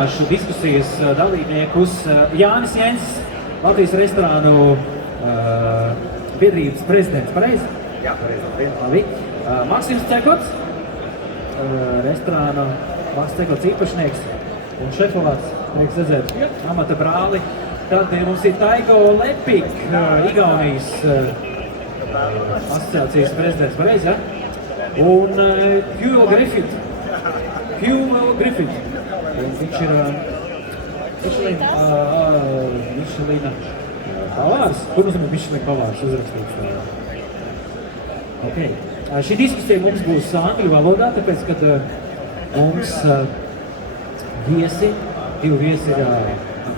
Diskusijas dalībniekus Jānis Jensis, Latvijas restorānu biedrības prezidents, pareizi? Jā, pareizi. Labi. Maksims Cekots, restorānu Maksims Cekots īpašnieks un šefovāts, prieks redzēt, amata brāli. Tad mums ir Taigo Lepik, Igaunijas asociācijas prezidents, pareizi, ja? Un Hugo Griffith. Viņš ir Michelina Pavārs. Kur nozīmē Michelin Pavārs uzrakstīts? Okay. Šī diskusija mums būs angļu valodā, tāpēc, kad mums divi viesi ir,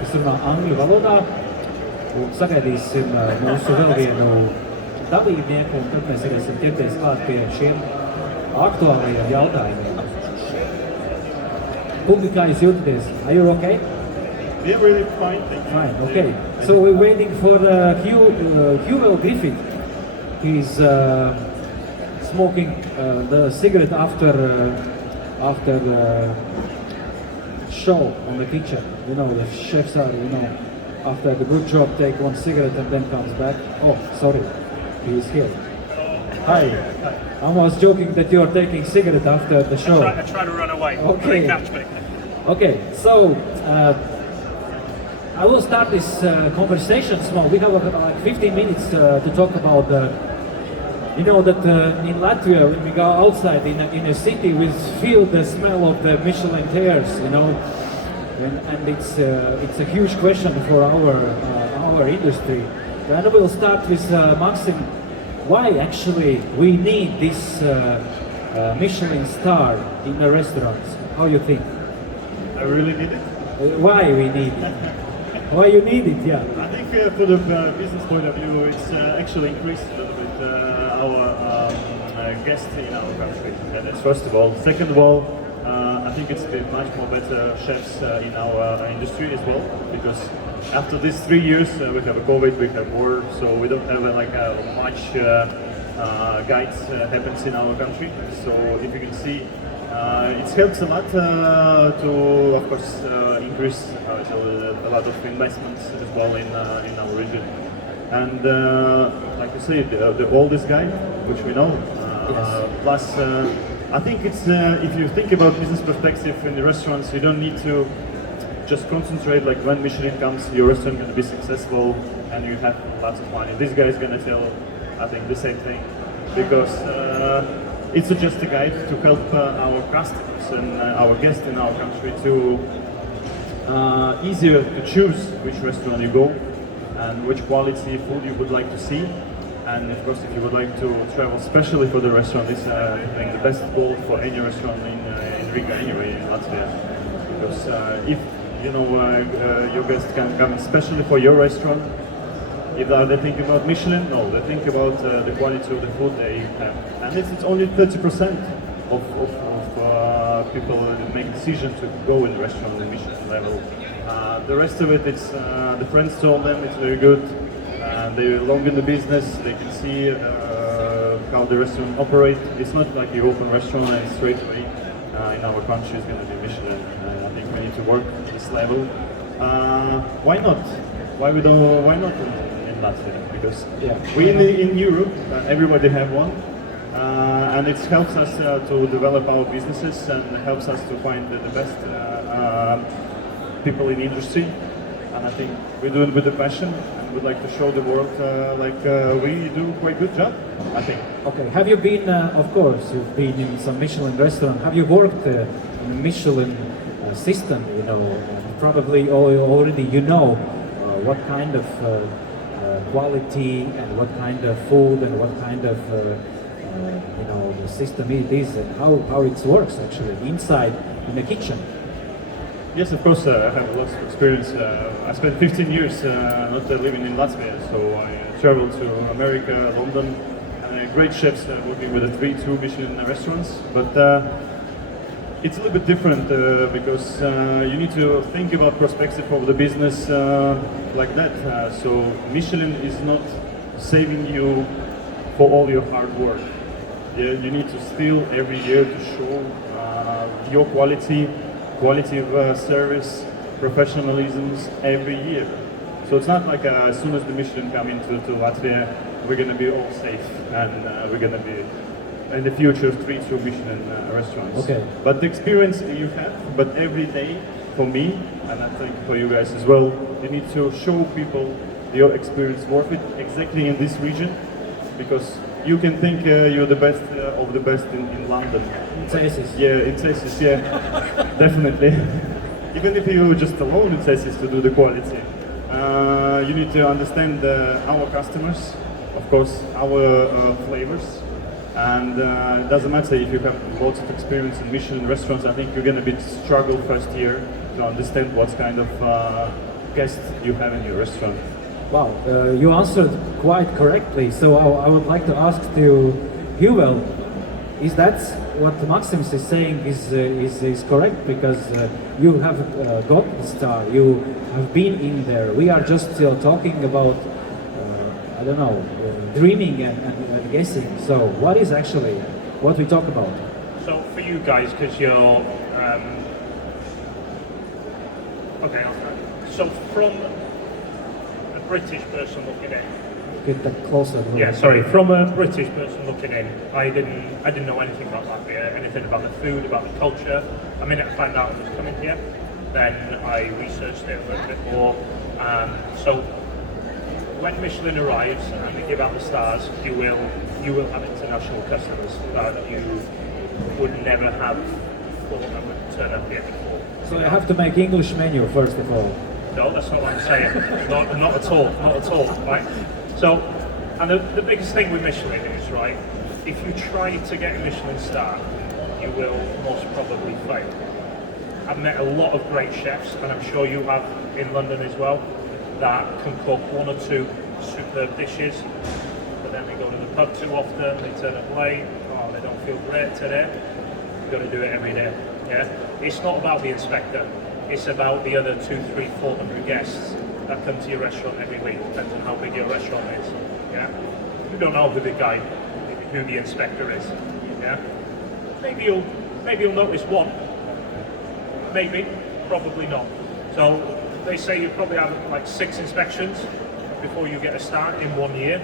kas runā angļu valodā, un sagaidīsim mūsu vēl vienu dalībnieku, un tad mēs varēsim ķerties klāt pie šiem aktuālajiem jautājumiem. Publikā jūs jūtaties? Are you okay? Yeah, really fine, thank you. Fine, okay. So we're waiting for Hugo Griffith. He's smoking the cigarette after the show on the kitchen. You know, the chefs are, after the good job, take one cigarette and then comes back. Oh, sorry, he is here. Hi. I was joking that you are taking cigarette after the show. I try to run away. Okay. Catch me. Okay, so I will start this conversation small. We have like 15 minutes to talk about in Latvia, when we go outside in a city, we feel the smell of the Michelin tears, and it's a huge question for our industry. And we'll start with Maxim. Why actually we need this Michelin star in the restaurants? How you think? I really need it. Why we need it? Why you need it? Yeah. I think for the business point of view, it's actually increased a little bit our guests in our country. That's first of all. Second of all, I think it's been much more better chefs in our industry as well, because after these 3 years we have a COVID, we have war, so we don't have much guides happens in our country. So if you can see, it helps a lot to, of course, increase a lot of investments as well in our region. And like you said, the oldest guy, which we know, plus I think it's if you think about business perspective in the restaurants, you don't need to just concentrate like when Michelin comes, your restaurant is going to be successful and you have lots of money. This guy is going to tell, I think, the same thing, because it's just a guide to help our customers and our guests in our country to easier to choose which restaurant you go and which quality food you would like to see. And of course, if you would like to travel specially for the restaurant, it's I think the best goal for any restaurant in Riga anyway, in Latvia. Because if your guests can come especially for your restaurant, if they think about Michelin, no, they think about the quality of the food they have. And it's only 30% of people that make a decision to go in the restaurant at Michelin level. The rest of it, it's the friends told them it's very good. They're long in the business, they can see how the restaurant operates. It's not like you open a restaurant and straight away in our country is going to be Michelin. I think we need to work at this level. Why not? Why not in Latvia? Because we in Europe, everybody have one. And it helps us to develop our businesses and helps us to find the best people in the industry. And I think we do it with a passion and would like to show the world we do quite good job, I think. Okay, have you been, of course, you've been in some Michelin restaurant. Have you worked in a Michelin system, probably already what kind of quality and what kind of food and what kind of the system it is and how it works actually inside in the kitchen. Yes, of course, I have a lot of experience. I spent 15 years not living in Latvia, so I traveled to America, London, and great chefs working with the 3-2 Michelin restaurants. But it's a little bit different because you need to think about perspective of the business like that. So Michelin is not saving you for all your hard work. You need to still every year to show your quality quality of service, professionalisms every year. So it's not like as soon as the Michelin come into Latvia, we're going to be all safe and we're going to be in the future 3 true Michelin restaurants. Okay. But the experience you have, but every day for me, and I think for you guys as well, you need to show people your experience worth it exactly in this region, because you can think you're the best of the best in London. In Cesis. Yeah, in Cesis, yeah, definitely. Even if you're just alone in Cesis to do the quality, you need to understand our customers, of course, our flavors, and it doesn't matter if you have lots of experience in Michelin restaurants. I think you're going to struggle first year to understand what kind of guests you have in your restaurant. Wow, you answered quite correctly. So I would like to ask to Huvel, is that what Maximus is saying is correct? Because you have got the star, you have been in there. We are just still talking about, I don't know, dreaming and guessing. So what is actually what we talk about? So for you guys, because you're, okay, so from British person looking in. Get that closer. Yeah, sorry. From a British person looking in, I didn't know anything about Latvia, anything about the food, about the culture. I mean, I found out I was coming here. Then I researched it a little bit more. So when Michelin arrives and they give out the stars, you will have international customers that you would never have thought that would turn up here before. So you have to make English menu first of all. No, that's not what I'm saying. Not at all. Not at all. Right. So, and the biggest thing with Michelin is, right, if you try to get a Michelin star, you will most probably fail. I've met a lot of great chefs, and I'm sure you have in London as well, that can cook 1 or 2 superb dishes, but then they go to the pub too often, they turn up late, they don't feel great today. You've got to do it every day. Yeah. It's not about the inspector. It's about the other 200, 300, 400 guests that come to your restaurant every week, depends on how big your restaurant is. Yeah, you don't know who the inspector is. Yeah, maybe you'll notice one. Maybe, probably not. So they say you probably have like 6 inspections before you get a start in 1 year,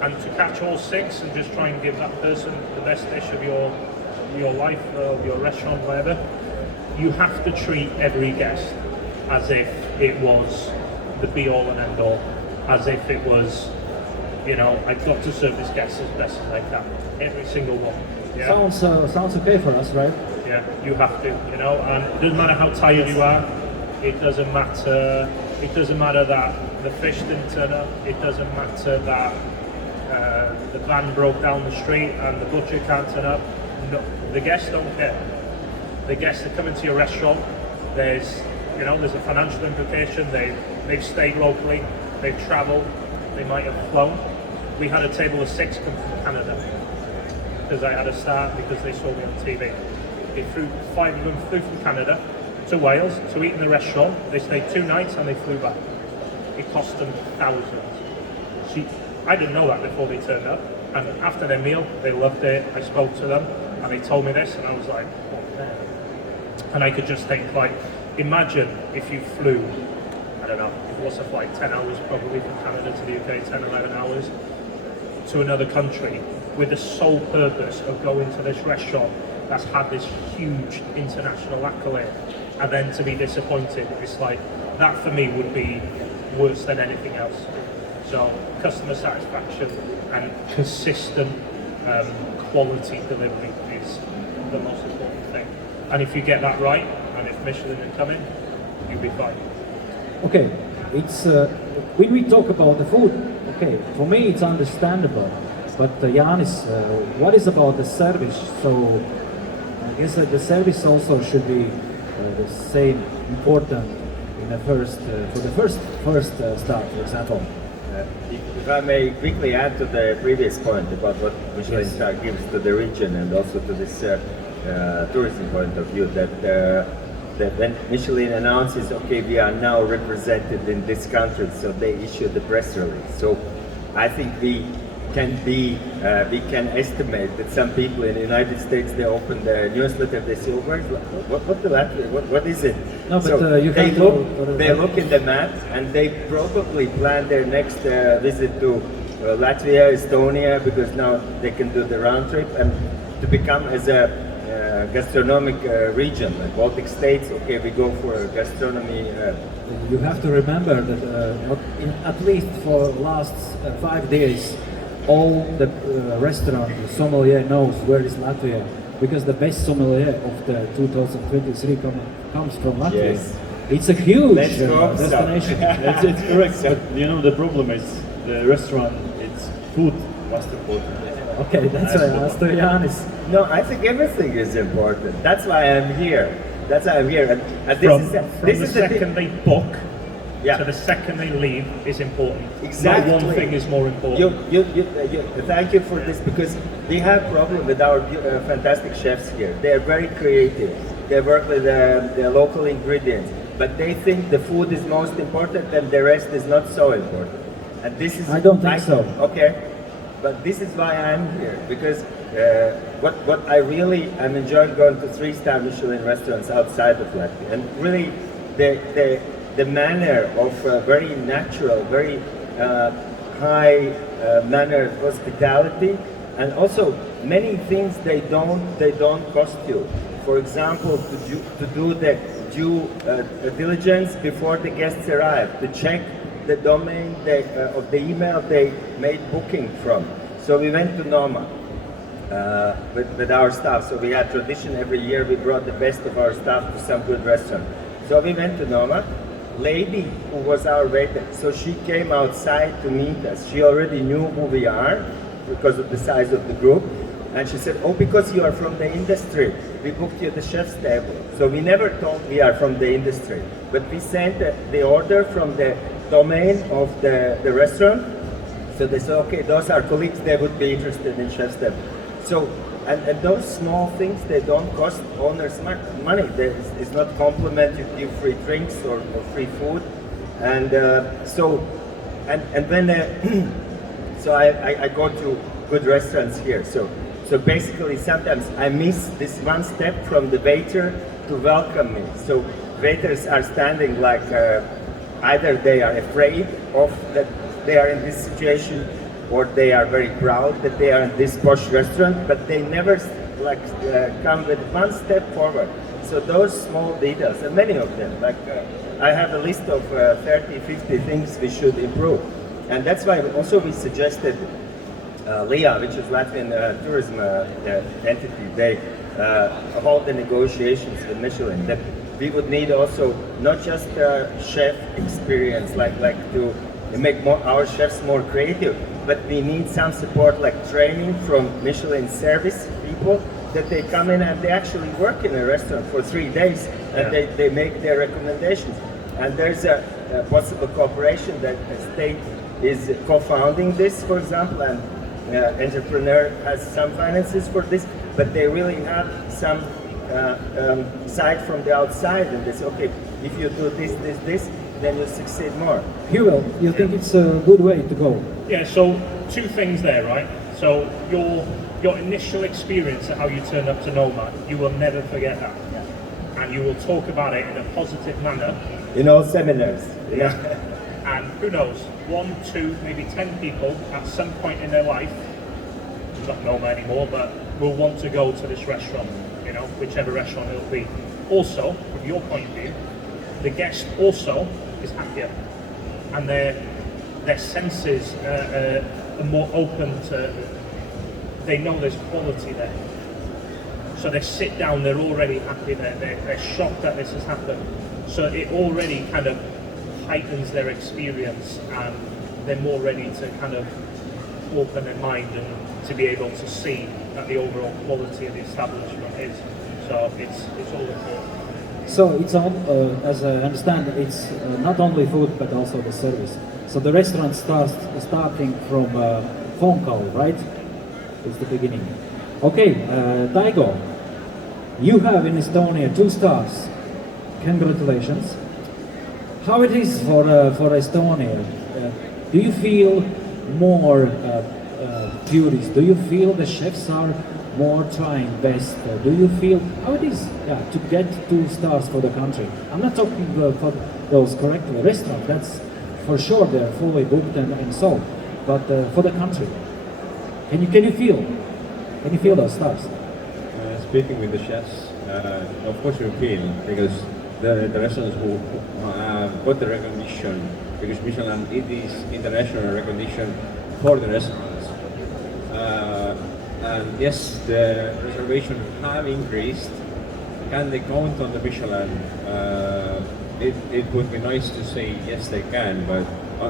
and to catch all 6 and just try and give that person the best dish of your life, your restaurant, whatever. You have to treat every guest as if it was the be-all and end-all, as if it was, I've got to serve this guest as best as I can, every single one. Yeah? Sounds okay for us, right? Yeah, you have to, and it doesn't matter how tired you are, it doesn't matter that the fish didn't turn up, it doesn't matter that the van broke down the street and the butcher can't turn up. No, the guests don't care. The guests that come into your restaurant, there's a financial implication. They've stayed locally, they've travelled, they might have flown. We had a table of 6 come from Canada because I had a start because they saw me on TV. 5 of them flew from Canada to Wales to eat in the restaurant. They stayed 2 nights and they flew back. It cost them thousands. I didn't know that before they turned up. And after their meal, they loved it. I spoke to them and they told me this, and I was like, what the hell? And I could just think, like, imagine if you flew, I don't know, what's a flight, 10 hours probably from Canada to the UK, 10, 11 hours, to another country with the sole purpose of going to this restaurant that's had this huge international accolade, and then to be disappointed. It's like, that for me would be worse than anything else. So customer satisfaction and consistent quality delivery is the most important thing. And if you get that right, and if Michelin are coming, you'll be fine. Okay, it's when we talk about the food, okay, for me it's understandable. But Jānis, what is about the service? So I guess that the service also should be the same important in the first for the first start, for example. If I may quickly add to the previous point about what Michelin star gives to the region and also to this tourism point of view, that when Michelin announces, okay, we are now represented in this country, so they issue the press release. So I think we can be, we can estimate that some people in the United States, they open the newsletter, they say, what the Latvia, what is it? No, but so you they have look, they look in the map, and they probably plan their next visit to Latvia, Estonia, because now they can do the round trip, and to become as a gastronomic region, like Baltic states. Okay, we go for gastronomy. You have to remember that at least for last 5 days, all the restaurant sommelier knows where is Latvia, because the best sommelier of the 2023 comes from Latvia. Yes. It's a huge Let's hope so. destination. It's correct, but you know the problem is the restaurant. It's food most important. Okay, that's why I asked to Jānis. No, I think everything is important. That's why I'm here. That's why I'm here. And this From is the the second they book Yeah. to the second they leave is important. Exactly. Not one thing is more important. Thank you for this, because we have problem with our fantastic chefs here. They are very creative. They work with the local ingredients, but they think the food is most important and the rest is not so important. And this is I don't think so. Okay, but this is why I'm here, because what I really am enjoying going to 3-star Michelin restaurants outside of Latvia, and really the manner of very natural, very high manner hospitality, and also many things they don't cost you. For example, to do the due diligence before the guests arrive, to check the domain of the email they made booking from. So we went to Noma with our staff. So we had tradition every year. We brought the best of our staff to some good restaurant. So we went to Noma. Lady who was our waiter, so she came outside to meet us. She already knew who we are because of the size of the group. And she said, oh, because you are from the industry, we booked you the chef's table. So we never told we are from the industry, but we sent the order from the domain of the restaurant. So they said, okay, those are colleagues, they would be interested in chef's table. So, and those small things, they don't cost owners money. It's not compliment, you give free drinks or free food. And when so I go to good restaurants here. So basically, sometimes I miss this one step from the waiter to welcome me. So waiters are standing like either they are afraid of that they are in this situation, or they are very proud that they are in this posh restaurant, but they never come with one step forward. So those small details, and many of them, I have a list of 30, 50 things we should improve. And that's why also we suggested LIA, which is Latvian tourism entity, they hold the negotiations with Michelin, that we would need also not just chef experience, like to make our chefs more creative, but we need some support, like training from Michelin service people, that they come in and they actually work in a restaurant for 3 days, and they make their recommendations. And there's a possible cooperation that the state is co-founding this, for example, and entrepreneur has some finances for this, but they really have some side from the outside, and they say, okay, if you do this, then you succeed more. Huel, you think it's a good way to go? Yeah, so 2 things there, right? So your initial experience of how you turned up to Noma, you will never forget that. Yeah. And you will talk about it in a positive manner. In all seminars. Yeah. And who knows, 1, 2, maybe 10 people at some point in their life, not Noma anymore, but will want to go to this restaurant, whichever restaurant it'll be. Also, from your point of view, the guest also is happier, and their senses are more open to, they know there's quality there. So they sit down, they're already happy, they're shocked that this has happened. So it already kind of heightens their experience, and they're more ready to kind of open their mind and to be able to see that the overall quality of the establishment is. So it's all important. So it's all, as I understand, it's not only food but also the service. So the restaurant starting from phone call, right? It's the beginning. Okay, Taigo, you have in Estonia 2 stars. Congratulations. How it is for Estonia? Do you feel more tourists? Do you feel the chefs are more trying best? Do you feel how it is to get 2 stars for the country? I'm not talking for those correct restaurants. That's for sure they're fully booked and so. But for the country, can you feel those stars? Speaking with the chefs, of course you feel, because the restaurants who got the recognition, because Michelin, it is international recognition for the restaurants. And yes, the reservations have increased. Can they count on the Michelin? It would be nice to say yes they can, but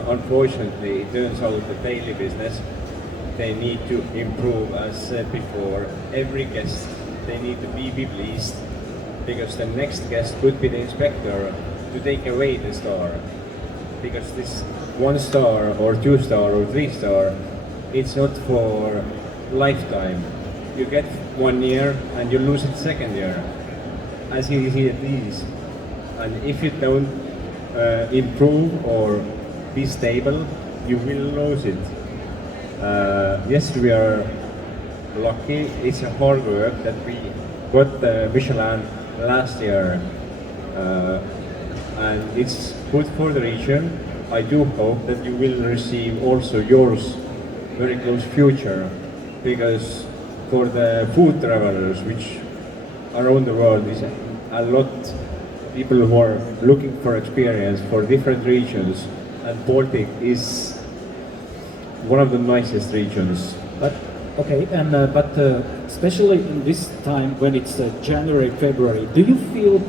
unfortunately it turns out the daily business, they need to improve. As said before, every guest, they need to be pleased, because the next guest could be the inspector to take away the star, because this 1 star or 2 star or 3 star, it's not for lifetime. You get 1 year and you lose it 2nd year, as easy it is. And if you don't improve or be stable, you will lose it. Yes, we are lucky. It's a hard work that we got the Michelin last year, and it's good for the region. I do hope that you will receive also yours very close future, because for the food travelers, which around the world is a lot people who are looking for experience for different regions, and Baltic is one of the nicest regions. But okay, and especially in this time when it's January, February, do you feel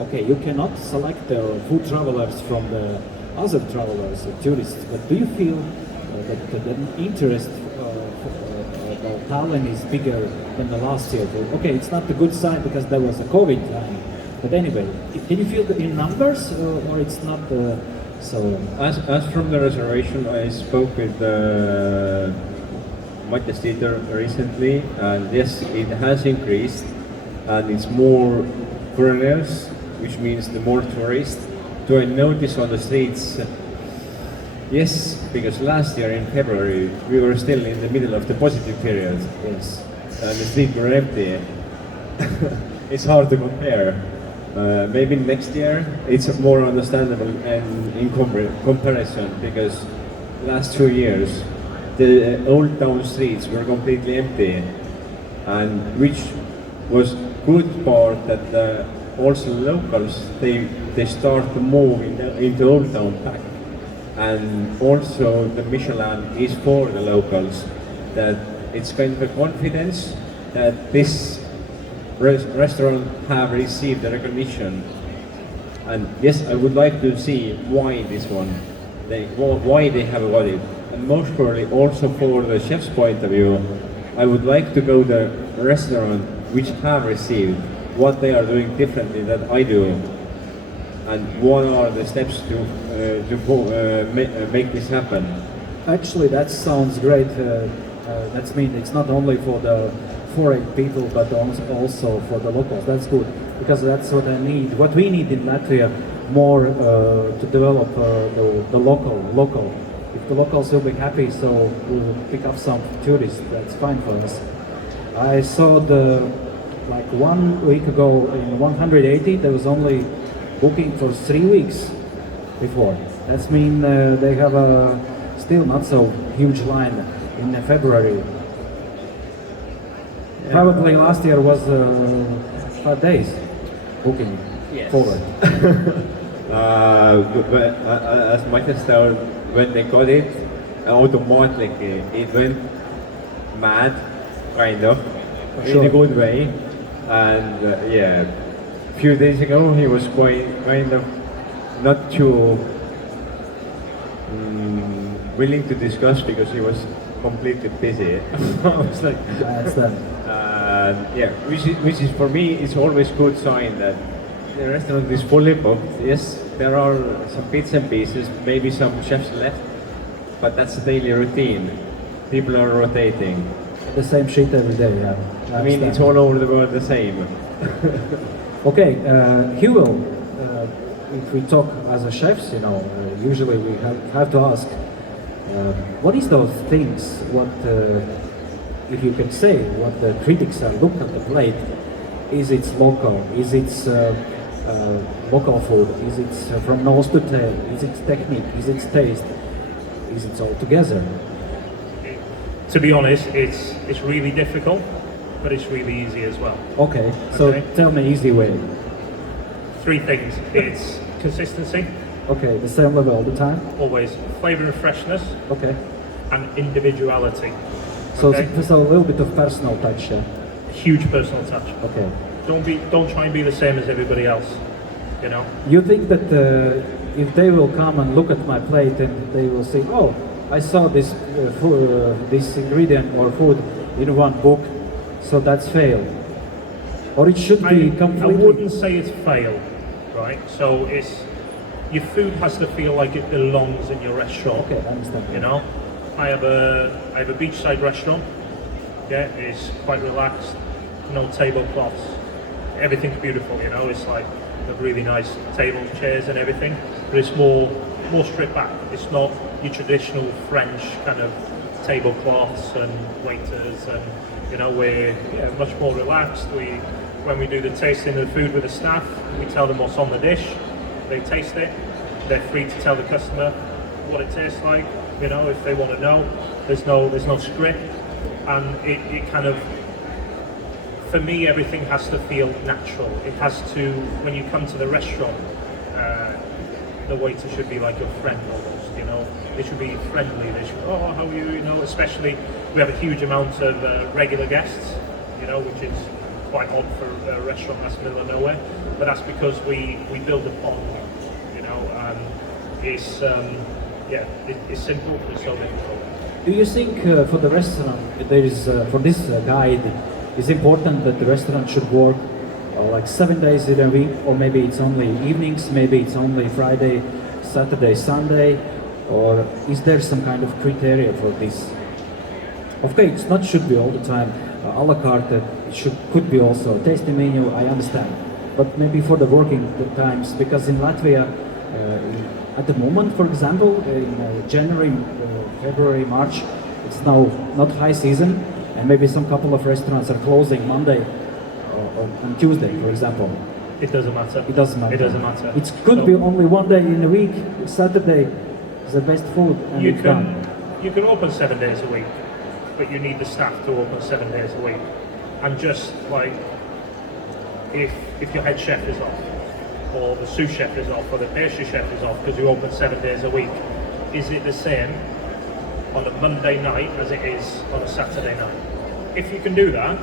okay? You cannot select the food travelers from the other travelers, tourists, but do you feel that the interest of Tallinn is bigger than the last year? Okay, it's not a good sign because there was a COVID time, but anyway, can you feel it in numbers, or it's not so? As from the reservation, I spoke with Mattias Dieter recently, and yes, it has increased, and it's more foreigners, which means the more tourists. Do I notice on the streets? Yes, because last year in February we were still in the middle of the positive period. Yes, and the streets were empty. It's hard to compare. Maybe next year it's more understandable and in comparison, because last 2 years the old town streets were completely empty, and which was good part that also locals they start to move into old town back, and also the Michelin is for the locals, that it's kind of a confidence that this restaurant have received the recognition. And yes, I would like to see why this one, why they have got it, and most probably also for the chef's point of view, I would like to go to the restaurant which have received, what they are doing differently than I do, and what are the steps to make this happen. Actually, that sounds great. That means it's not only for the foreign people, but also for the locals. That's good, because that's what I need. What we need in Latvia more to develop the local. If the locals will be happy, so we'll pick up some tourists. That's fine for us. I saw like 1 week ago in 180, there was only booking for 3 weeks before. That means they have a still not so huge line in February. Yeah. Probably last year was 5 days booking forward. But as Mattias told, when they got it, automatically it went mad, kind of, in a good way. And yeah, a few days ago he was kind of not too willing to discuss, because he was completely busy. I was like, yeah, which is for me, it's always good sign that the restaurant is fully booked. Yes, there are some bits and pieces, maybe some chefs left, but that's a daily routine. People are rotating. The same shit every day, yeah. I mean, it's all over the world the same. Okay, Hugo, if we talk as a chefs, usually we have to ask, What is those things? What, if you can say, what the critics are looking at the plate? Is it local? Is it local food? Is it from nose to tail? Is it technique? Is it taste? Is it all together? To be honest, it's really difficult, but it's really easy as well. Okay, so Okay. tell me easy way. 3 things. It's consistency, Okay, the same level all the time. always flavour and freshness, Okay, and individuality. so Okay. it's a little bit of personal touch. Yeah? Huge personal touch. Okay. Don't try and be the same as everybody else. You know. You think that if they will come and look at my plate and they will say, "Oh, I saw this this ingredient or food in one book, so that's fail," or it should be I completely. wouldn't say it's fail, right? So it's your food has to feel like it belongs in your restaurant. Okay, I understand. You know, I have a beachside restaurant. Yeah, it's quite relaxed, no tablecloths, everything's beautiful. You know, it's like a really nice tables, chairs, and everything. But it's more stripped back. It's not your traditional French kind of tablecloths and waiters, and you know, we're much more relaxed. When we do the tasting of the food with the staff, we tell them what's on the dish. They taste it. They're free to tell the customer what it tastes like. You know, if they want to know, there's no script, and it kind of, for me, everything has to feel natural. It has to, when you come to the restaurant, the waiter should be like your friend almost. You know, they should be friendly. They should, oh, how are you? You know, especially we have a huge amount of regular guests. You know, which is quite odd for a restaurant that's middle of nowhere, but that's because we build a bond, you know, and it's simple, but it's so difficult. Do you think for the restaurant there is for this guide is important that the restaurant should work like 7 days in a week, or maybe it's only evenings, maybe it's only Friday, Saturday, Sunday, or is there some kind of criteria for this? Okay, it's not should be all the time a la carte. It could be also a tasting menu. I understand, but maybe for the working times, because in Latvia, at the moment, for example, in January, February, March, it's now not high season, and maybe some couple of restaurants are closing Monday or on Tuesday, for example. It doesn't matter. It doesn't matter. It doesn't matter. It could be only one day in a week. Saturday is the best food, and You it's done. you can open 7 days a week, but you need the staff to open 7 days a week. And just like if your head chef is off, or the sous chef is off, or the pastry chef is off because you open 7 days a week, is it the same on a Monday night as it is on a Saturday night? If you can do that,